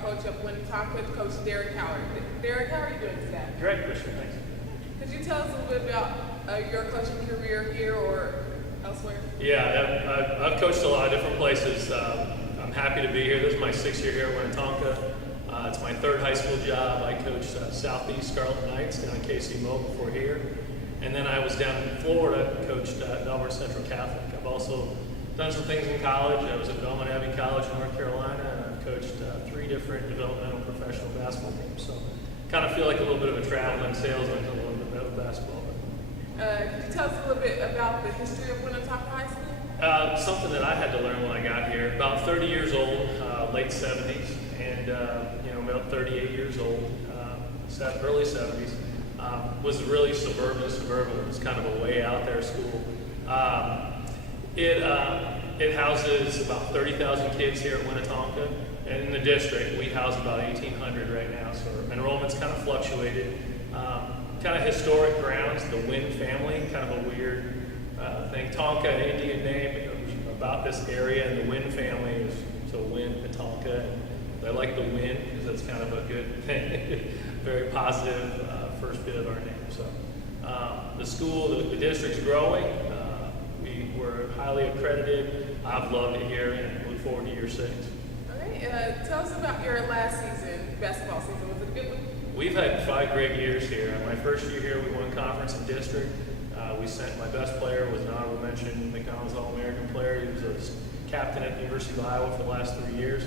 coach of Winnetonka, Coach Derek Howard. Derek, how are you doing today? Great, Christian, thanks. Could you tell us a little bit about your coaching career here or elsewhere? Yeah, I've coached a lot of different places. I'm happy to be here. This is my 6th year here at Winnetonka. It's my 3rd high school job. I coached Southeast Scarlet Knights down in KC-Mo before here. And then I was down in Florida, coached Melbourne Central Catholic. I've also done some things in college. I was at Belmont Abbey College in North Carolina, and I've coached 3 different developmental professional basketball teams. So kind of feel like a little bit of a traveling salesman, a little bit of basketball. Could you tell us a little bit about the history of Winnetonka High School? Something that I had to learn when I got here. About 30 years old, late 70s, and about 38 years old, early 70s. Was really suburban. It was kind of a way out there school. It houses about 30,000 kids here at Winnetonka, and in the district we house about 1,800 right now. So enrollment's kind of fluctuated. Kind of historic grounds. The Wynn family, kind of a weird thing. Tonka, an Indian name about this area, and the Wynn family is so Winnetonka. I like the Wynn because that's kind of a good thing. Very positive first bit of our name. So the school, the district's growing. We're highly accredited. I've loved it here and look forward to year 6. All right. Tell us about your last season, basketball season. Was it a good one? We've had 5 great years here. My first year here, we won conference and district. We sent my best player was an honorable mention, McDonald's All-American player. He was a captain at the University of Iowa for the last 3 years.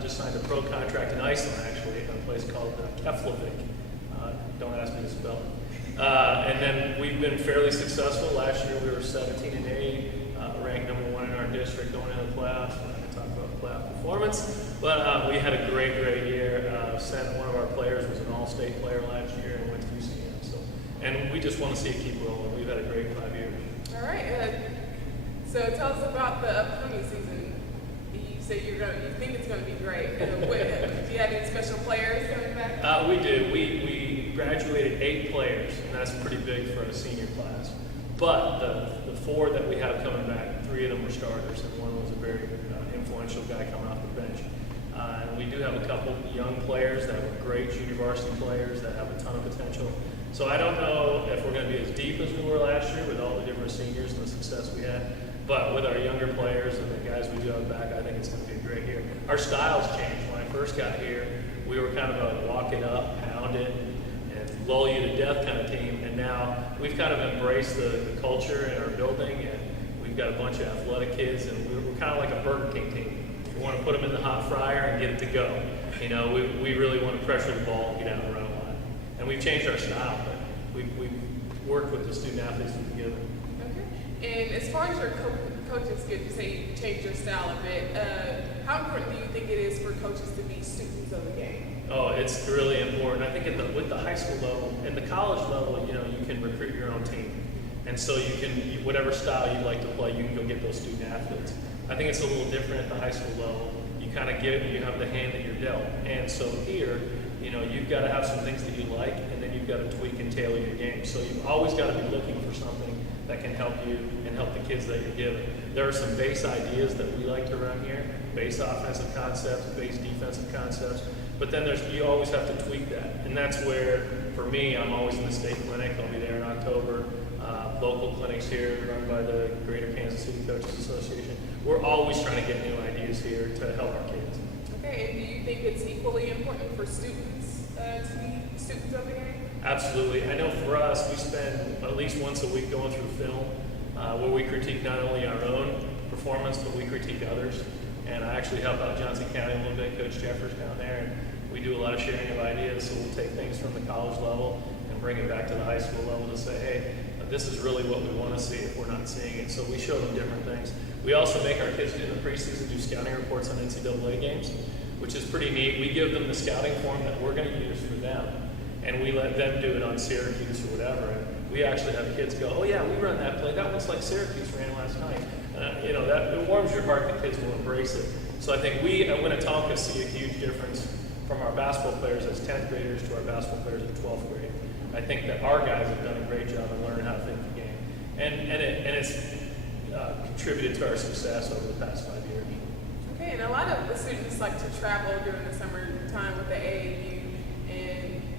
Just signed a pro contract in Iceland, actually, at a place called Keflavik. Don't ask me to spell it. And then we've been fairly successful. Last year we were 17-8, ranked number 1 in our district going into the playoffs. I'm not going to talk about the playoff performance, but we had a great year. Sent one of our players was an all-state player last year and went to UCM. And we just want to see it keep rolling. We've had a great 5 years. All right. So tell us about the upcoming season. You say you think it's going to be great. Do you have any special players coming back? We do. We graduated 8 players, and that's pretty big for a senior class. But the 4 that we have coming back, 3 of them were starters, and 1 was a very influential guy coming off the bench. And we do have a couple young players that were great junior varsity players that have a ton of potential. So I don't know if we're going to be as deep as we were last year with all the different seniors and the success we had. But with our younger players and the guys we do have back, I think it's going to be a great year. Our styles changed. When I first got here, we were kind of a walk it up, pound it, and lull you to death kind of team. And now we've kind of embraced the culture in our building, and we've got a bunch of athletic kids, and we're kind of like a Burger King team. We want to put them in the hot fryer and get it to go. We really want to pressure the ball and get out and run a lot. And we've changed our style, but we've worked with the student athletes we've given. Okay. And as far as your coaching skills, you say you changed your style a bit. How important do you think it is for coaches to be students of the game? Oh, it's really important. I think with the high school level and the college level, you can recruit your own team. And so you can, whatever style you'd like to play, you can go get those student athletes. I think it's a little different at the high school level. You kind of you have the hand that you're dealt. And so here, you've got to have some things that you like, and then you've got to tweak and tailor your game. So you've always got to be looking for something that can help you and help the kids that you're giving. There are some base ideas that we like to run here, base offensive concepts, base defensive concepts, but then you always have to tweak that. And that's where, for me, I'm always in the state clinic. I'll be there in October. Local clinics here run by the Greater Kansas City Coaches Association. We're always trying to get new ideas here to help our kids. Okay, and do you think it's equally important for students to be students of the game? Absolutely. I know for us, we spend at least once a week going through film where we critique not only our own performance, but we critique others. And I actually help out Johnson County a little bit, Coach Jeffers down there, and we do a lot of sharing of ideas. So we'll take things from the college level and bring it back to the high school level to say, hey, this is really what we want to see if we're not seeing it. So we show them different things. We also make our kids in the preseason do scouting reports on NCAA games, which is pretty neat. We give them the scouting form that we're going to use for them, and we let them do it on Syracuse or whatever. And we actually have kids go, oh yeah, we run that play. That one's like Syracuse ran last night. That it warms your heart. The kids will embrace it. So I think we at Winnetonka see a huge difference from our basketball players as 10th graders to our basketball players at 12th grade. I think that our guys have done a great job in learning how to think the game, and it's contributed to our success over the past 5 years. Okay, and a lot of the students like to travel during the summer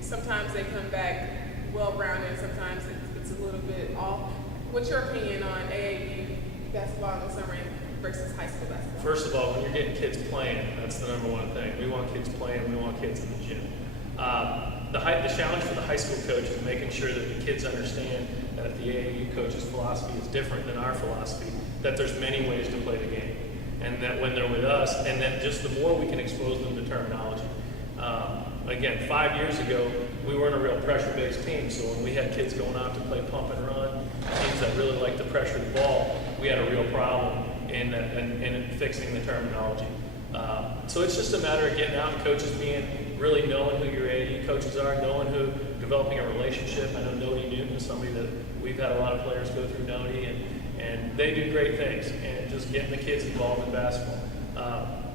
sometimes they come back well-rounded, sometimes it's a little bit off. What's your opinion on AAU basketball in the summer versus high school basketball? First of all, when you're getting kids playing, that's the number one thing. We want kids playing, we want kids in the gym. The challenge for the high school coach is making sure that the kids understand that the AAU coach's philosophy is different than our philosophy, that there's many ways to play the game, and that when they're with us, and then just the more we can expose them to terminology. Again, 5 years ago, we weren't a real pressure-based team, so when we had kids going out to play pump and run, teams that really like to pressure the ball, we had a real problem in fixing the terminology. So it's just a matter of getting out and coaches really knowing who your AAU coaches are, developing a relationship. I know Nody Newton is somebody that we've had a lot of players go through Nody, and they do great things, and just getting the kids involved in basketball.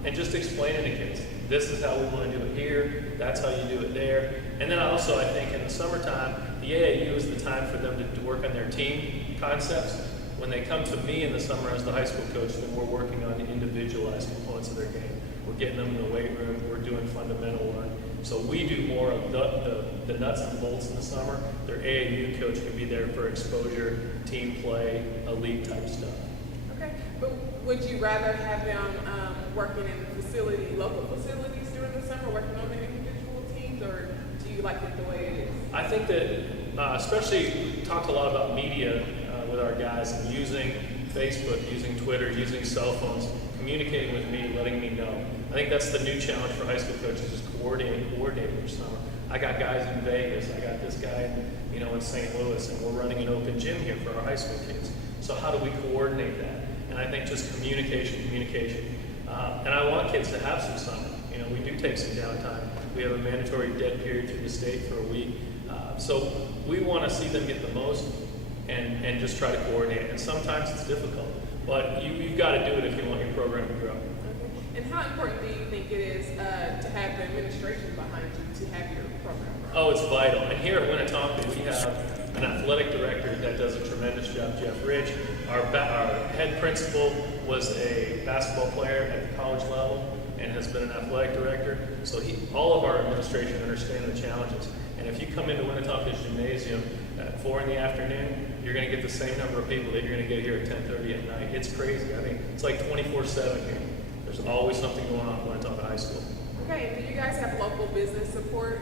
And just explaining to kids, this is how we want to do it here, that's how you do it there. And then also, I think in the summertime, the AAU is the time for them to work on their team concepts. When they come to me in the summer as the high school coach, then we're working on the individualized components of their game. We're getting them in the weight room, we're doing fundamental work. So we do more of the nuts and bolts in the summer. Their AAU coach can be there for exposure, team play, elite type stuff. Okay, but would you rather have them working in local facilities during the summer, working on their individual teams, or do you like it the way it is? I think that, especially talked a lot about media with our guys, and using Facebook, using Twitter, using cell phones, communicating with me, letting me know. I think that's the new challenge for high school coaches, is coordinating this summer. I got guys in Vegas, I got this guy, in St. Louis, and we're running an open gym here for our high school kids. So how do we coordinate that? And I think just communication. And I want kids to have some summer. We do take some downtime. We have a mandatory dead period through the state for a week. So we want to see them get the most and just try to coordinate. And sometimes it's difficult, but you've got to do it if you want your program to grow. Okay. And how important do you think it is to have the administration behind you to have your program grow? Oh, it's vital. And here at Winnetonka, we have an athletic director that does a tremendous job, Jeff Rich. Our head principal was a basketball player at the college level and has been an athletic director. So all of our administration understand the challenges. And if you come into Winnetonka's gymnasium at 4 in the afternoon, you're going to get the same number of people that you're going to get here at 10:30 at night. It's crazy. I mean, it's like 24/7 here. There's always something going on at Winnetonka High School. Okay, and do you guys have local business support?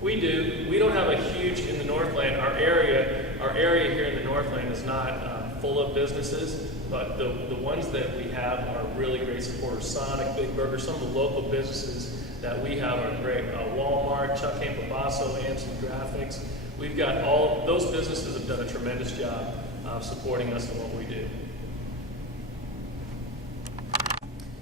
We do. We don't have a huge in the Northland. Our area here in the Northland is not full of businesses, but the ones that we have are really great supporters. Sonic, Big Burger, some of the local businesses that we have are great. Walmart, Chuck Papasso, Amson Graphics. We've got all those businesses have done a tremendous job of supporting us in what we do.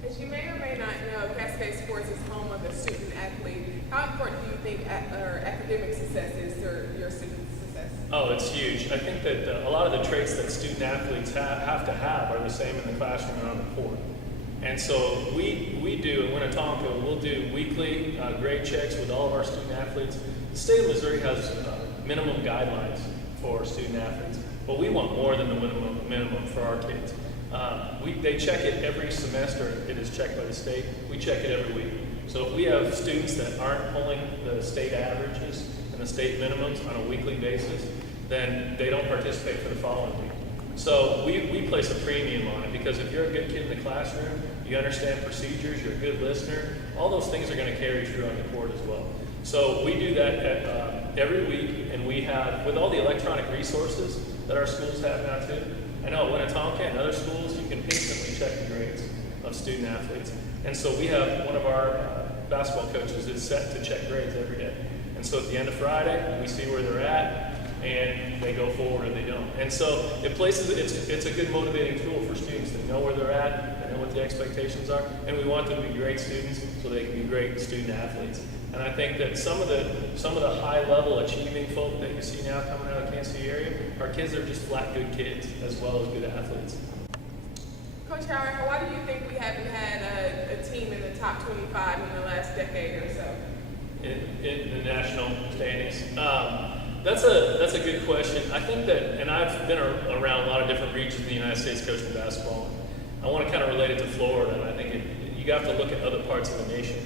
As you may or may not know, Cascade Sports is home of the student athlete. How important do you think academic success is to your students' success? Oh, it's huge. I think that a lot of the traits that student athletes have to have are the same in the classroom and on the court. And so we do, in Winnetonka, we'll do weekly grade checks with all of our student athletes. The state of Missouri has minimum guidelines for student athletes, but we want more than the minimum for our kids. They check it every semester. It is checked by the state. We check it every week. So if we have students that aren't pulling the state averages and the state minimums on a weekly basis, then they don't participate for the following week. So we place a premium on it, because if you're a good kid in the classroom, you understand procedures, you're a good listener, all those things are going to carry through on the court as well. So we do that every week, and we have, with all the electronic resources that our schools have now too, I know at Winnetonka and other schools, you can instantly check the grades of student athletes. And so we have one of our basketball coaches is set to check grades every day. And so at the end of Friday, we see where they're at, and they go forward or they don't. And so it's a good motivating tool for students to know where they're at, and know what the expectations are, and we want them to be great students so they can be great student athletes. And I think that some of the high level achieving folk that you see now coming out of the Kansas City area, our kids are just flat good kids as well as good athletes. Coach Howard, why do you think we haven't had a team in the top 25 in the last decade or so? In the national standings? That's a good question. I think that, and I've been around a lot of different regions in the United States coaching basketball. I want to kind of relate it to Florida, and I think you have to look at other parts of the nation.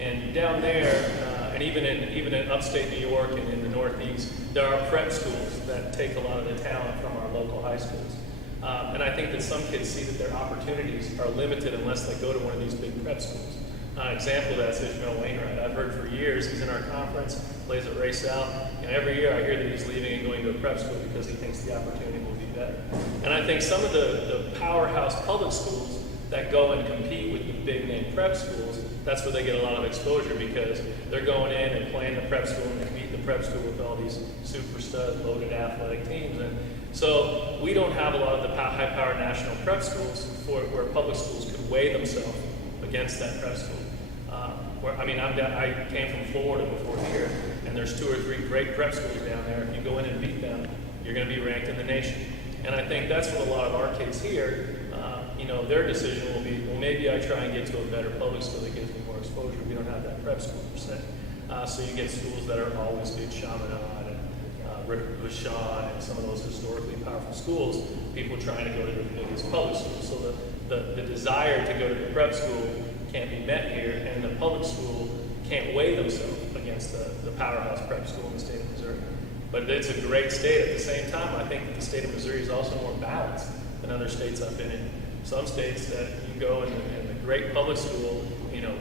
And down there, And even in upstate New York and in the Northeast, there are prep schools that take a lot of the talent from our local high schools. And I think that some kids see that their opportunities are limited unless they go to one of these big prep schools. Example of that is Ishmael Wainwright. I've heard for years he's in our conference, plays at Ray South, and every year I hear that he's leaving and going to a prep school because he thinks the opportunity will be better. And I think some of the powerhouse public schools that go and compete with the big name prep schools, that's where they get a lot of exposure because they're going in and playing the prep school and they beat the prep school with all these super stud loaded athletic teams. And so we don't have a lot of the high-power national prep schools where public schools could weigh themselves against that prep school. I came from Florida before here, and there's 2 or 3 great prep schools down there. If you go in and beat them, you're going to be ranked in the nation. And I think that's what a lot of our kids here, their decision will be, well, maybe I try and get to a better public school that gives me more exposure. We don't have that prep school per se. So you get schools that are always good, Chaminade and Vashon and some of those historically powerful schools, people trying to go to the biggest public schools. So the desire to go to the prep school can't be met here, and the public school can't weigh themselves against the powerhouse prep school in the state of Missouri. But it's a great state. At the same time, I think that the state of Missouri is also more balanced than other states I've been in. Some states that you go in the great public school,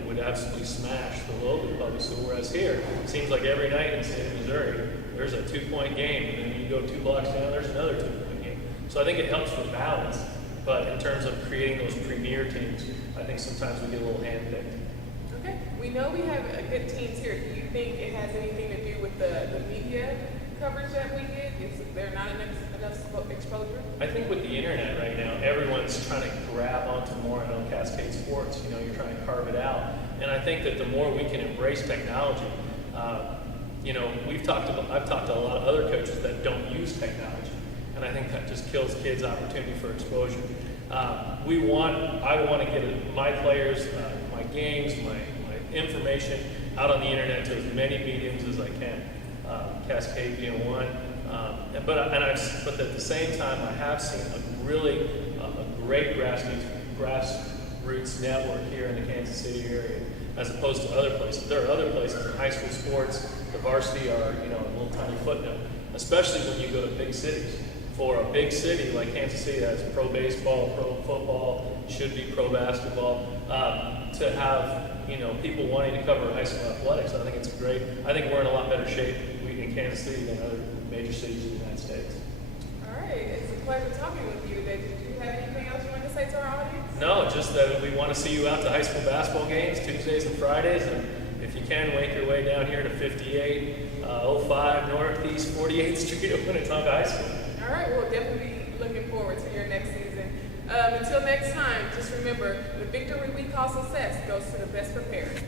would absolutely smash the local public school, whereas here, it seems like every night in the state of Missouri, there's a 2-point game, and then you go 2 blocks down, there's another 2-point game. So I think it helps for balance, but in terms of creating those premier teams, I think sometimes we get a little handpicked. Okay, we know we have good teams here. Do you think it has anything to do with the media coverage that we get? Is there not enough exposure? I think with the internet right now, everyone's trying to grab onto more on Cascade Sports. You're trying to carve it out. And I think that the more we can embrace technology, I've talked to a lot of other coaches that don't use technology. And I think that just kills kids' opportunity for exposure. I want to get my players, my games, my information out on the internet to as many mediums as I can. Cascade being one. But at the same time, I have seen a great grassroots network here in the Kansas City area, as opposed to other places. There are other places in high school sports, the varsity are a little tiny footnote, especially when you go to big cities. For a big city like Kansas City that has pro baseball, pro football, should be pro basketball, to have people wanting to cover high school athletics, I think it's great. I think we're in a lot better shape in Kansas City than other major cities in the United States. All right, it's a pleasure talking with you today. Did you have anything else you want to say to our audience? No, just that we want to see you out to high school basketball games Tuesdays and Fridays, and if you can, make your way down here to 5805 Northeast 48th Street at Winnetonka High School. All right, we'll definitely be looking forward to your next season. Until next time, just remember, the victory we call success goes to the best prepared.